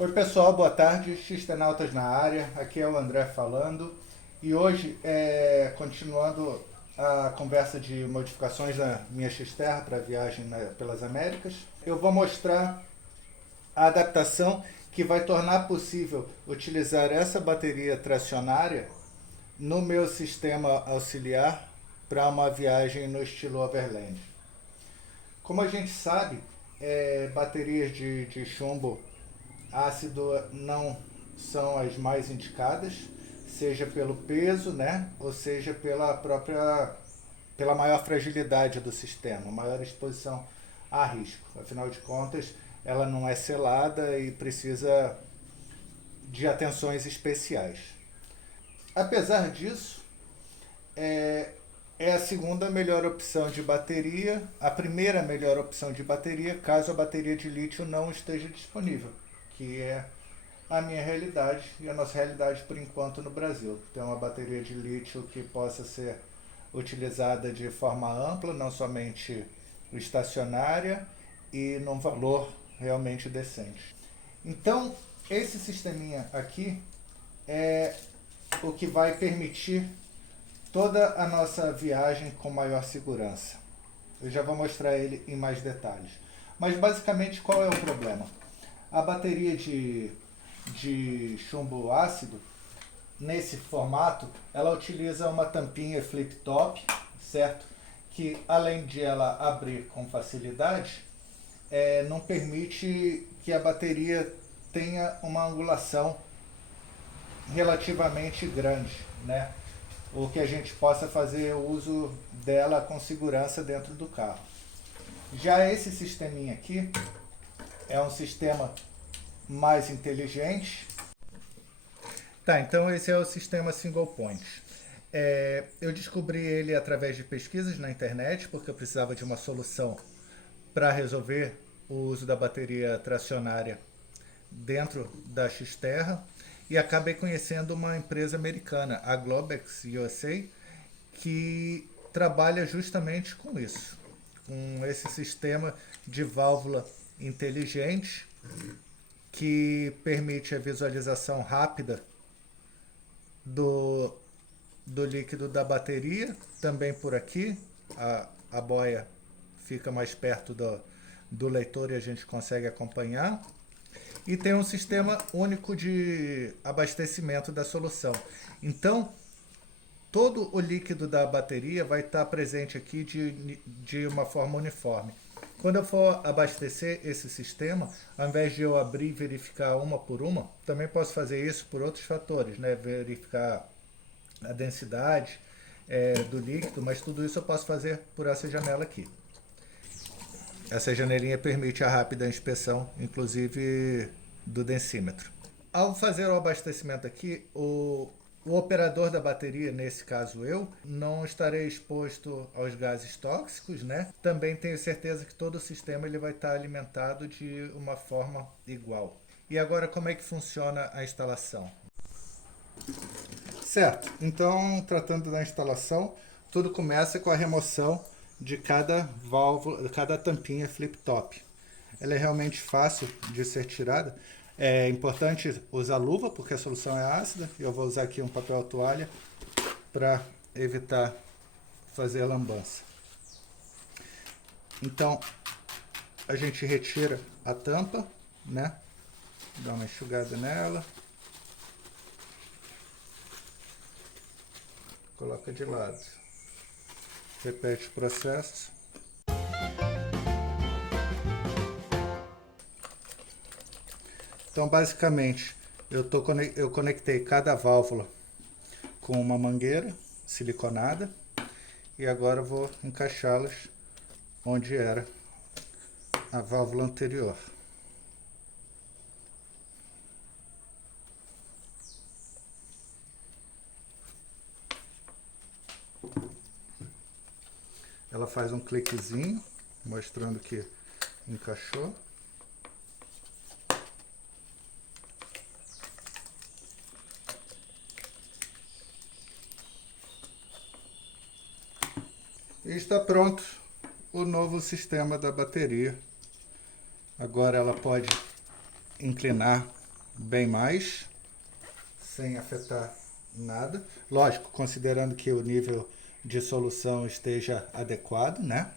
Oi pessoal, boa tarde, Xtenautas na área, aqui é o André falando e hoje, continuando a conversa de modificações da minha Xterra para a viagem pelas Américas, eu vou mostrar a adaptação que vai tornar possível utilizar essa bateria tracionária no meu sistema auxiliar para uma viagem no estilo Overland. Como a gente sabe, baterias de chumbo ácido não são as mais indicadas, seja pelo peso, né, ou seja pela maior fragilidade do sistema, maior exposição a risco. Afinal de contas, ela não é selada e precisa de atenções especiais. Apesar disso, é a segunda melhor opção de bateria, a primeira melhor opção de bateria, caso a bateria de lítio não esteja disponível, que é a minha realidade e a nossa realidade por enquanto no Brasil. Ter uma bateria de lítio que possa ser utilizada de forma ampla, não somente estacionária e num valor realmente decente. Então, esse sisteminha aqui é o que vai permitir toda a nossa viagem com maior segurança. Eu já vou mostrar ele em mais detalhes. Mas basicamente qual é o problema? A bateria de chumbo ácido, nesse formato, ela utiliza uma tampinha flip-top, certo? Que além de ela abrir com facilidade, não permite que a bateria tenha uma angulação relativamente grande, né? Ou que a gente possa fazer uso dela com segurança dentro do carro. Já esse sisteminha aqui é um sistema mais inteligente. Tá, então esse é o sistema single point. Eu descobri ele através de pesquisas na internet, porque eu precisava de uma solução para resolver o uso da bateria tracionária dentro da Xterra e acabei conhecendo uma empresa americana, a Globex USA, que trabalha justamente com isso, com esse sistema de válvula inteligente que permite a visualização rápida do líquido da bateria, também por aqui, a boia fica mais perto do leitor e a gente consegue acompanhar. E tem um sistema único de abastecimento da solução. Então, todo o líquido da bateria vai estar presente aqui de uma forma uniforme. Quando eu for abastecer esse sistema, ao invés de eu abrir e verificar uma por uma, também posso fazer isso por outros fatores, né? Verificar a densidade do líquido, mas tudo isso eu posso fazer por essa janela aqui. Essa janelinha permite a rápida inspeção, inclusive do densímetro. Ao fazer o abastecimento aqui, o operador da bateria, nesse caso eu, não estarei exposto aos gases tóxicos, né? Também tenho certeza que todo o sistema ele vai estar alimentado de uma forma igual. E agora como é que funciona a instalação? Certo, então tratando da instalação, tudo começa com a remoção de cada válvula, cada tampinha flip-top. Ela é realmente fácil de ser tirada. É importante usar luva porque a solução é ácida. Eu vou usar aqui um papel toalha para evitar fazer a lambança. Então a gente retira a tampa, né? Dá uma enxugada nela. Coloca de lado. Repete o processo. Então, basicamente, eu conectei cada válvula com uma mangueira siliconada e agora eu vou encaixá-las onde era a válvula anterior. Ela faz um cliquezinho, mostrando que encaixou. E está pronto o novo sistema da bateria. Agora ela pode inclinar bem mais, sem afetar nada. Lógico, considerando que o nível de solução esteja adequado, né?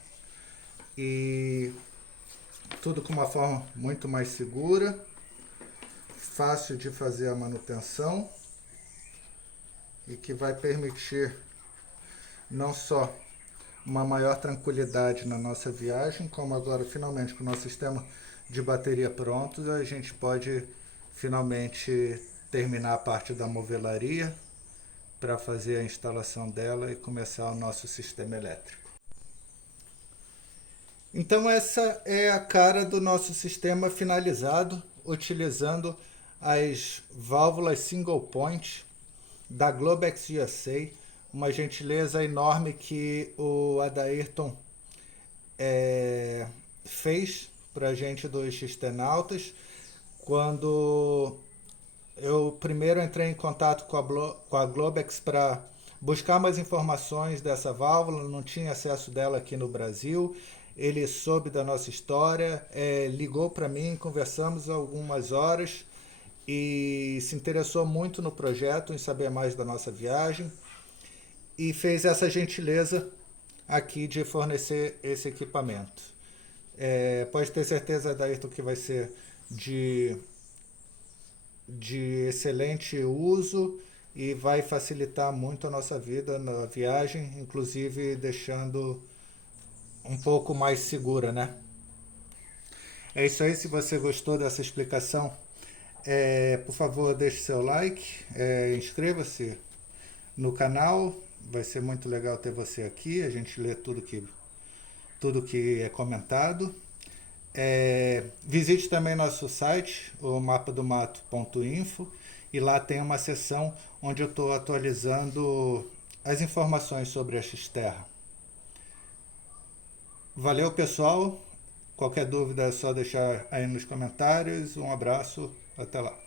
E tudo com uma forma muito mais segura, fácil de fazer a manutenção e que vai permitir não só uma maior tranquilidade na nossa viagem, como agora finalmente com o nosso sistema de bateria pronto, a gente pode finalmente terminar a parte da movelaria para fazer a instalação dela e começar o nosso sistema elétrico. Então essa é a cara do nosso sistema finalizado, utilizando as válvulas single point da Globex USA, uma gentileza enorme que o Adairton fez para a gente dos Xtenautas. Quando eu primeiro entrei em contato com a Globex para buscar mais informações dessa válvula, não tinha acesso dela aqui no Brasil. Ele soube da nossa história, ligou para mim, conversamos algumas horas e se interessou muito no projeto, em saber mais da nossa viagem e fez essa gentileza aqui de fornecer esse equipamento. Pode ter certeza, Dairton, que vai ser de excelente uso e vai facilitar muito a nossa vida na viagem, inclusive deixando um pouco mais segura, né? É isso aí. Se você gostou dessa explicação, por favor, deixe seu like, inscreva-se no canal. Vai ser muito legal ter você aqui. A gente lê tudo que é comentado. Visite também nosso site, o mapadomato.info, e lá tem uma seção onde eu estou atualizando as informações sobre a Xterra. Valeu, pessoal. Qualquer dúvida é só deixar aí nos comentários. Um abraço, até lá.